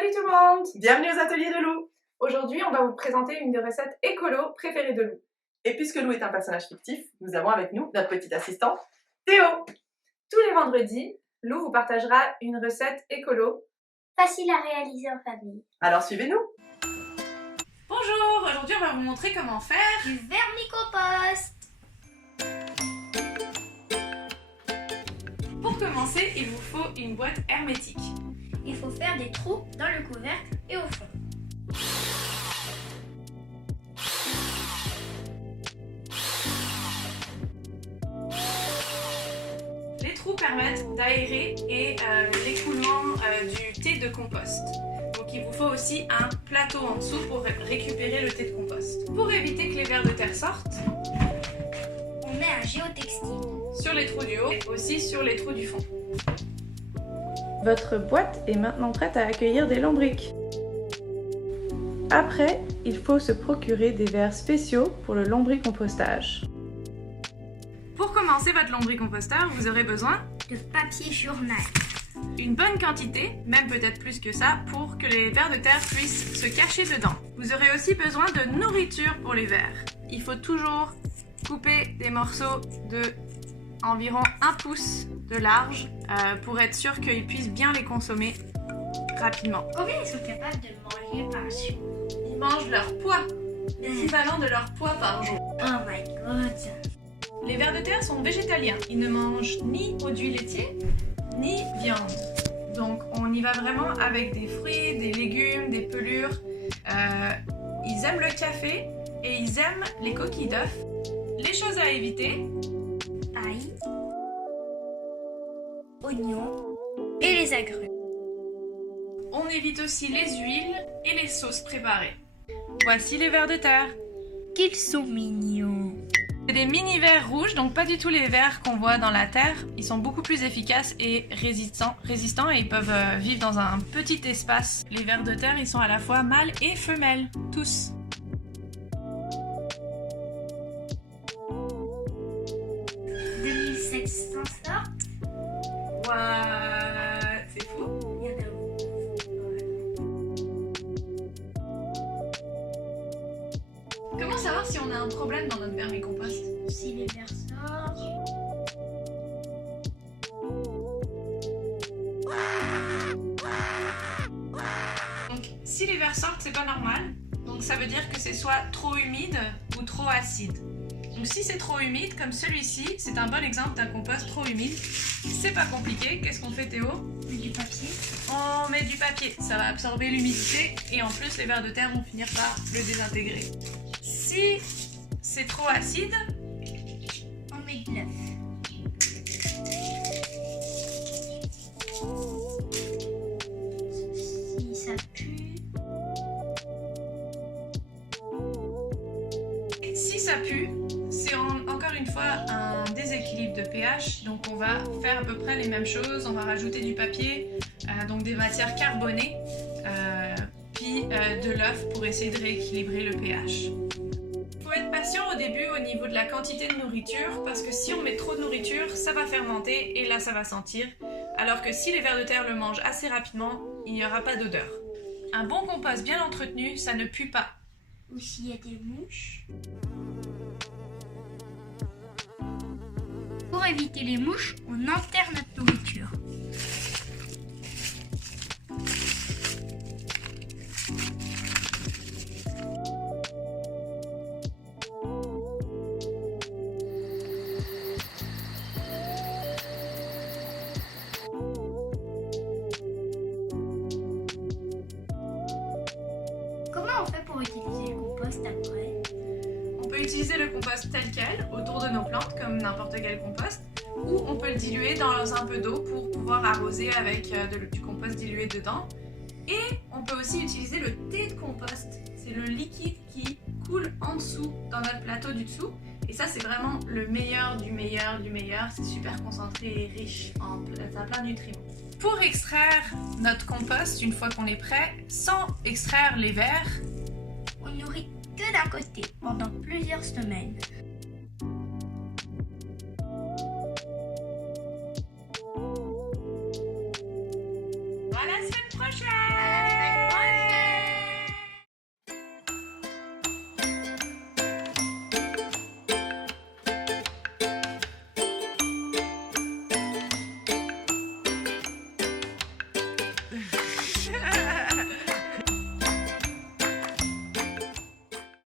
Salut tout le monde! Bienvenue aux ateliers de Lou! Aujourd'hui, on va vous présenter une des recettes écolo préférées de Lou. Et puisque Lou est un personnage fictif, nous avons avec nous notre petit assistant, Théo! Tous les vendredis, Lou vous partagera une recette écolo facile à réaliser en famille. Alors suivez-nous! Bonjour! Aujourd'hui, on va vous montrer comment faire du vermicompost. Pour commencer, il vous faut une boîte hermétique. Il faut faire des trous dans le couvercle et au fond. Les trous permettent d'aérer et l'écoulement du thé de compost. Donc il vous faut aussi un plateau en dessous pour récupérer le thé de compost. Pour éviter que les vers de terre sortent, on met un géotextile sur les trous du haut et aussi sur les trous du fond. Votre boîte est maintenant prête à accueillir des lombrics. Après, il faut se procurer des verres spéciaux pour le lombricompostage. Pour commencer votre lombricomposteur, vous aurez besoin de papier journal. Une bonne quantité, même peut-être plus que ça, pour que les vers de terre puissent se cacher dedans. Vous aurez aussi besoin de nourriture pour les vers. Il faut toujours couper des morceaux de environ 1 pouce de large pour être sûr qu'ils puissent bien les consommer rapidement. Combien ils sont capables de manger par jour? Ils mangent leur poids, l'équivalent de leur poids par jour. Oh my god! Les vers de terre sont végétaliens. Ils ne mangent ni produits laitiers, ni viande. Donc on y va vraiment avec des fruits, des légumes, des pelures. Ils aiment le café et ils aiment les coquilles d'œufs. Les choses à éviter: ail, oignons et les agrumes. On évite aussi les huiles et les sauces préparées. Voici les vers de terre. Qu'ils sont mignons! C'est des mini vers rouges, donc pas du tout les vers qu'on voit dans la terre. Ils sont beaucoup plus efficaces et résistants et ils peuvent vivre dans un petit espace. Les vers de terre, ils sont à la fois mâles et femelles, tous. What? C'est fou. Comment savoir si on a un problème dans notre vermicompost? Si les vers sortent. Donc si les vers sortent, c'est pas normal. Donc ça veut dire que c'est soit trop humide ou trop acide. Donc si c'est trop humide, comme celui-ci, c'est un bon exemple d'un compost trop humide. C'est pas compliqué. Qu'est-ce qu'on fait, Théo? Du papier. On met du papier. Ça va absorber l'humidité et en plus les vers de terre vont finir par le désintégrer. Si c'est trop acide, on met de l'œuf. Si ça pue. Si ça pue, c'est encore une fois un déséquilibre de pH. Donc on va faire à peu près les mêmes choses. On va rajouter du papier, donc des matières carbonées, puis de l'œuf pour essayer de rééquilibrer le pH. Il faut être patient au début au niveau de la quantité de nourriture parce que si on met trop de nourriture, ça va fermenter et là ça va sentir. Alors que si les vers de terre le mangent assez rapidement, il n'y aura pas d'odeur. Un bon compost bien entretenu, ça ne pue pas. Ou s'il y a des mouches. Pour éviter les mouches, on enterre notre nourriture. Comment on fait pour utiliser le compost après? On peut utiliser le compost tel quel autour de nos plantes comme n'importe quel compost, ou on peut le diluer dans un peu d'eau pour pouvoir arroser avec du compost dilué dedans. Et on peut aussi utiliser le thé de compost. C'est le liquide qui coule en dessous dans notre plateau du dessous. Et ça c'est vraiment le meilleur du meilleur du meilleur. C'est super concentré et riche en plein de nutriments. Pour extraire notre compost une fois qu'on est prêt, sans extraire les vers, on nourrit que d'un côté pendant plusieurs semaines.